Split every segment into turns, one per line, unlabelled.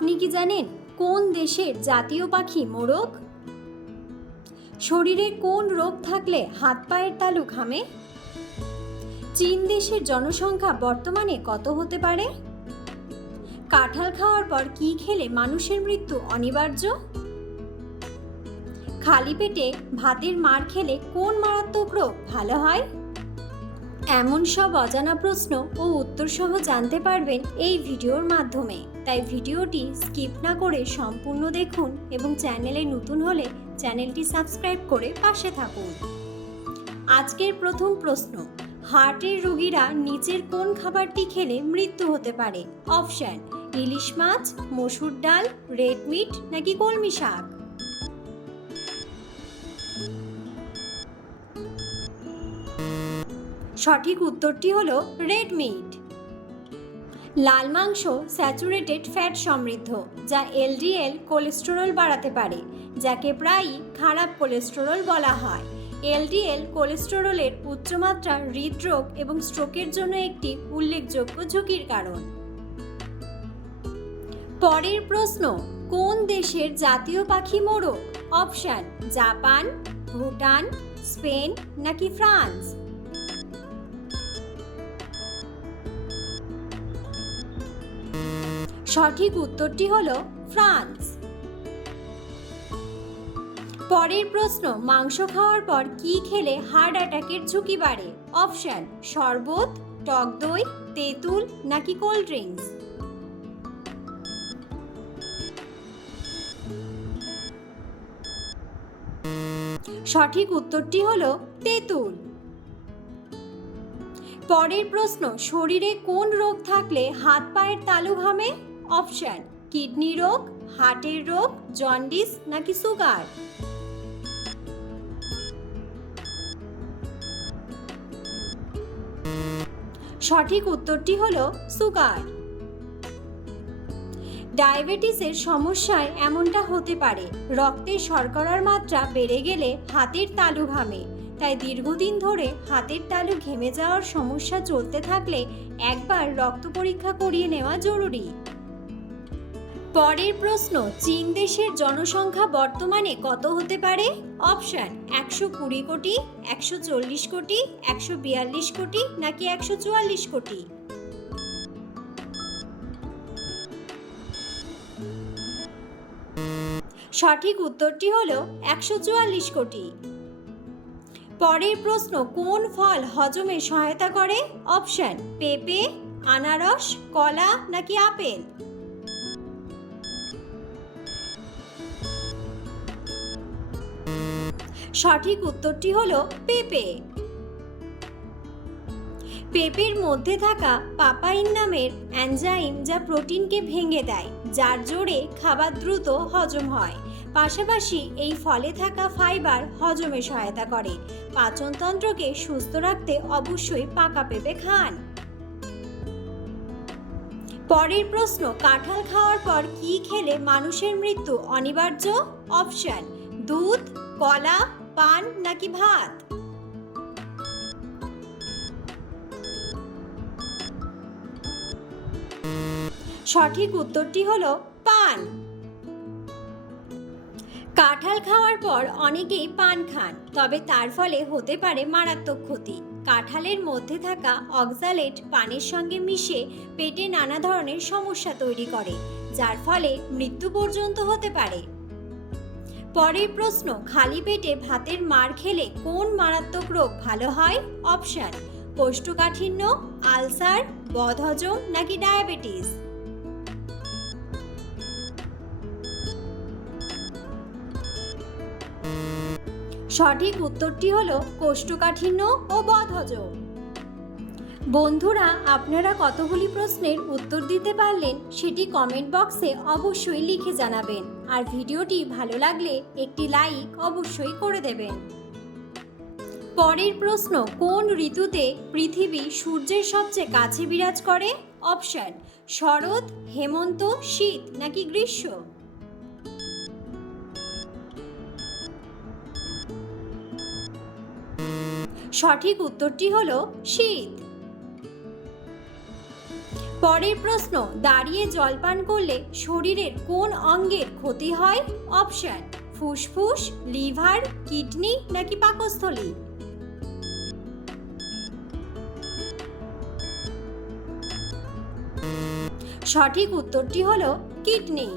আপনি কি জানেন কোন দেশের জাতীয় পাখি মোরগ? শরীরে কোন রোগ থাকলে হাত পায়ের তালু ঘামে? চীন দেশের জনসংখ্যা বর্তমানে কত হতে পারে? কাঁঠাল খাওয়ার পর কি খেলে মানুষের মৃত্যু অনিবার্য? খালি পেটে ভাতের মার খেলে কোন মারাত্মক রোগ ভালো হয়? এমন সব অজানা প্রশ্ন ও উত্তর সহ জানতে পারবেন এই ভিডিওর মাধ্যমে। তাই ভিডিওটি স্কিপ না করে সম্পূর্ণ দেখুন এবং চ্যানেলে নতুন হলে চ্যানেলটি সাবস্ক্রাইব করে পাশে থাকুন। আজকের প্রথম প্রশ্ন, হার্টের রোগীরা নিচের কোন খাবারটি খেলে মৃত্যু হতে পারে? অপশান, ইলিশ মাছ, মসুর ডাল, রেড মিট নাকি কলমি শাক? সঠিক উত্তরটি হলো রেড মিট। লাল মাংস স্যাচুরেটেড ফ্যাট সমৃদ্ধ, যা এলডিএল কোলেস্টেরল বাড়াতে পারে, যাকে প্রায়ই খারাপ কোলেস্টেরল বলা হয়। এলডিএল কোলেস্টেরলের উচ্চমাত্রা হৃদরোগ এবং স্ট্রোকের জন্য একটি উল্লেখযোগ্য ঝুঁকির কারণ। পরের প্রশ্ন, কোন দেশের জাতীয় পাখি মোরগ অপশন, জাপান, ভুটান, স্পেন নাকি ফ্রান্স? সঠিক উত্তরটি হল ফ্রান্স। পরের প্রশ্ন, মাংস খাওয়ার পর কি খেলে হার্ট অ্যাটাকের ঝুঁকি বাড়ে? অপশন, শরবত, টক দই, তেঁতুল নাকি কোল্ড ড্রিঙ্কস? সঠিক উত্তরটি হল তেঁতুল। পরের প্রশ্ন, শরীরে কোন রোগ থাকলে হাত পায়ের তালু ঘামে? অপশন, কিডনি রোগ, হার্টের রোগ, জন্ডিস নাকি সুগার? সঠিক উত্তরটি হল সুগার। ডায়াবেটিসের সমস্যায় এমনটা হতে পারে রক্তের শর্করার মাত্রা বেড়ে গেলে হাতের তালু ঘামে, তাই দীর্ঘদিন ধরে হাতের তালু ঘেমে যাওয়ার সমস্যা চলতে থাকলে একবার রক্ত পরীক্ষা করিয়ে নেওয়া জরুরি। পরের প্রশ্ন, চীন দেশের জনসংখ্যা বর্তমানে কত হতে পারে? অপশান, একশো কুড়ি কোটি, একশো চল্লিশ কোটি, একশো বিয়াল্লিশ কোটি নাকি একশো চুয়াল্লিশ কোটি? সঠিক উত্তরটি হল একশো চুয়াল্লিশ কোটি। পরের প্রশ্ন, কোন ফল হজমে সহায়তা করে? অপশান, পেঁপে, আনারস, কলা নাকি আপেল? সঠিক উত্তরটি হলো পেঁপে। পেঁপের মধ্যে থাকা পাপাইন নামের অ্যানজাইম যা প্রোটিনকে ভেঙে দেয়, যার জোরে খাবার দ্রুত হজম হয়। পাশাপাশি এই ফলে থাকা ফাইবার হজমে সহায়তা করে। পাচনতন্ত্রকে সুস্থ রাখতে অবশ্যই পাকা পেঁপে খান। পরের প্রশ্ন, কাঁঠাল খাওয়ার পর কি খেলে মানুষের মৃত্যু অনিবার্য? অপশন, দুধ। কলা, পান নাকি ভাত? সঠিক উত্তরটি হলো পান। কাঁঠাল খাওয়ার পর অনেকেই পান খান, তবে তার ফলে হতে পারে মারাত্মক ক্ষতি। কাঁঠালের মধ্যে থাকা অক্সালেট পানের সঙ্গে মিশে পেটে নানা ধরনের সমস্যা তৈরি করে, যার ফলে মৃত্যু পর্যন্ত হতে পারে। পরের প্রশ্ন, খালি পেটে ভাতের মার খেলে কোন মারাত্মক রোগ ভালো হয়? অপশন, কোষ্ঠকাঠিন্য, আলসার, বদহজম নাকি ডায়াবেটিস? সঠিক উত্তরটি হলো কোষ্ঠকাঠিন্য ও বদহজম। বন্ধুরা, আপনারা কতগুলি প্রশ্নের উত্তর দিতে পারলেন সেটি কমেন্ট বক্সে অবশ্যই লিখে জানাবেন। আর ভিডিওটি ভালো লাগলে একটি লাইক অবশ্যই করে দেবেন। পরের প্রশ্ন, কোন ঋতুতে পৃথিবী সূর্যের সবচেয়ে কাছে বিরাজ করে? অপশন, শরৎ, হেমন্ত, শীত নাকি গ্রীষ্ম? সঠিক উত্তরটি হলো শীত। পরের প্রশ্ন, দাঁড়িয়ে জলপান করলে শরীরের কোন অঙ্গের ক্ষতি হয়? অপশন, ফুসফুস, লিভার, কিডনি নাকি পাকস্থলী? সঠিক উত্তরটি হলো কিডনি।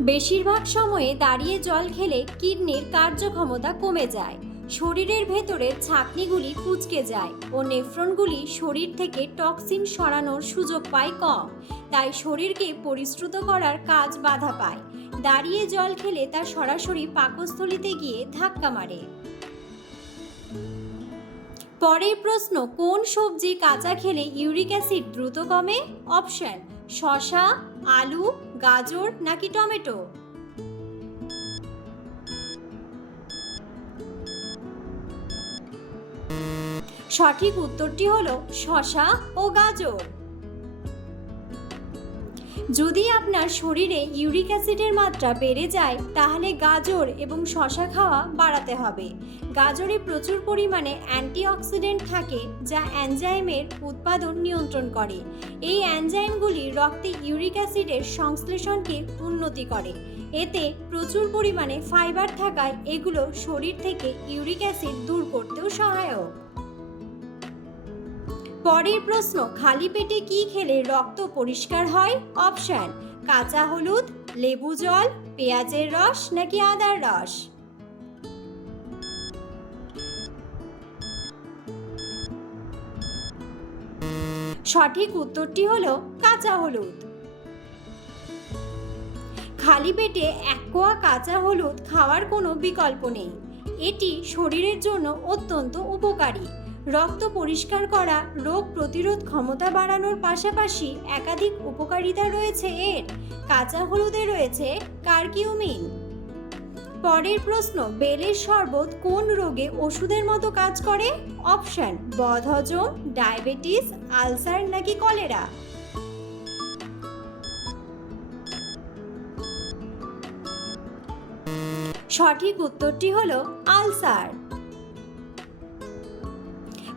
বেশিরভাগ সময়ে দাঁড়িয়ে জল খেলে কিডনির কার্যক্ষমতা কমে যায়। শরীরের ভেতরে ছাকনিগুলি কুচকে যায় ও নেফ্রনগুলি শরীর থেকে টক্সিন সরানোর সুযোগ পায় কম। তাই শরীরকে পরিশ্রুত করার কাজ বাধা পায়। দাঁড়িয়ে জল খেলে তা সরাসরি পাকস্থলিতে গিয়ে ধাক্কা মারে। পরের প্রশ্ন, কোন সবজি কাঁচা খেলে ইউরিক অ্যাসিড দ্রুত কমে? অপশন, শসা, আলু, গাজর নাকি টমেটো? সঠিক উত্তরটি হলো শশা ও গাজর। যদি আপনার শরীরে ইউরিক অ্যাসিডের মাত্রা বেড়ে যায়, তাহলে গাজর এবং শশা খাওয়া বাড়াতে হবে। গাজরে প্রচুর পরিমাণে অ্যান্টিঅক্সিডেন্ট থাকে, যা অ্যানজাইমের উৎপাদন নিয়ন্ত্রণ করে। এই অ্যানজাইমগুলি রক্তে ইউরিক অ্যাসিডের সংশ্লেষণকে উন্নতি করে। এতে প্রচুর পরিমাণে ফাইবার থাকায় এগুলো শরীর থেকে ইউরিক অ্যাসিড দূর করতেও সহায়ক। পরের প্রশ্ন, খালি পেটে কি খেলে রক্ত পরিষ্কার হয়? অপশন, কাঁচা হলুদ, লেবু জল, পেঁয়াজের রস নাকি আদার রস? সঠিক উত্তরটি হলো কাঁচা হলুদ। খালি পেটে এক কোয়া কাঁচা হলুদ খাওয়ার কোনো বিকল্প নেই। এটি শরীরের জন্য অত্যন্ত উপকারী। রক্ত পরিষ্কার করা, রোগ প্রতিরোধ ক্ষমতা বাড়ানোর পাশাপাশি একাধিক উপকারিতা রয়েছে এর। কাঁচা হলুদে রয়েছে কার্কিউমিন। পরের প্রশ্ন, বেলের শরবত কোন রোগে ওষুধের মতো কাজ করে? অপশন, বদহজম, ডায়াবেটিস, আলসার নাকি কলেরা? সঠিক উত্তরটি হলো আলসার।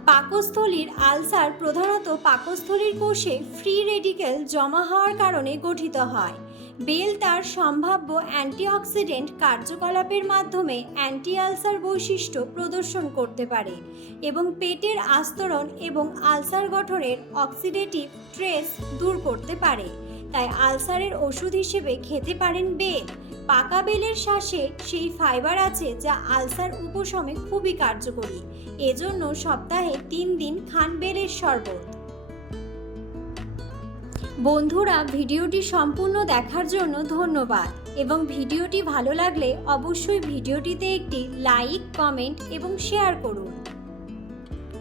পাকস্থলীর আলসার প্রধানত পাকস্থলীর কোষে ফ্রি রেডিকেল জমা হওয়ার কারণে গঠিত হয়। বেল তার সম্ভাব্য অ্যান্টিঅক্সিডেন্ট কার্যকলাপের মাধ্যমে অ্যান্টি আলসার বৈশিষ্ট্য প্রদর্শন করতে পারে এবং পেটের আস্তরণ এবং আলসার গঠনের অক্সিডেটিভ ট্রেস দূর করতে পারে। তাই আলসারের ওষুধ হিসেবে খেতে পারেন বেল। পাকা বেলের শ্বাসে সেই ফাইবার আছে যা আলসার উপশমে খুবই কার্যকরী। এজন্য সপ্তাহে তিন দিন খান বেলের শরবত। বন্ধুরা, ভিডিওটি সম্পূর্ণ দেখার জন্য ধন্যবাদ এবং ভিডিওটি ভালো লাগলে অবশ্যই ভিডিওটিতে একটি লাইক, কমেন্ট এবং শেয়ার করুন।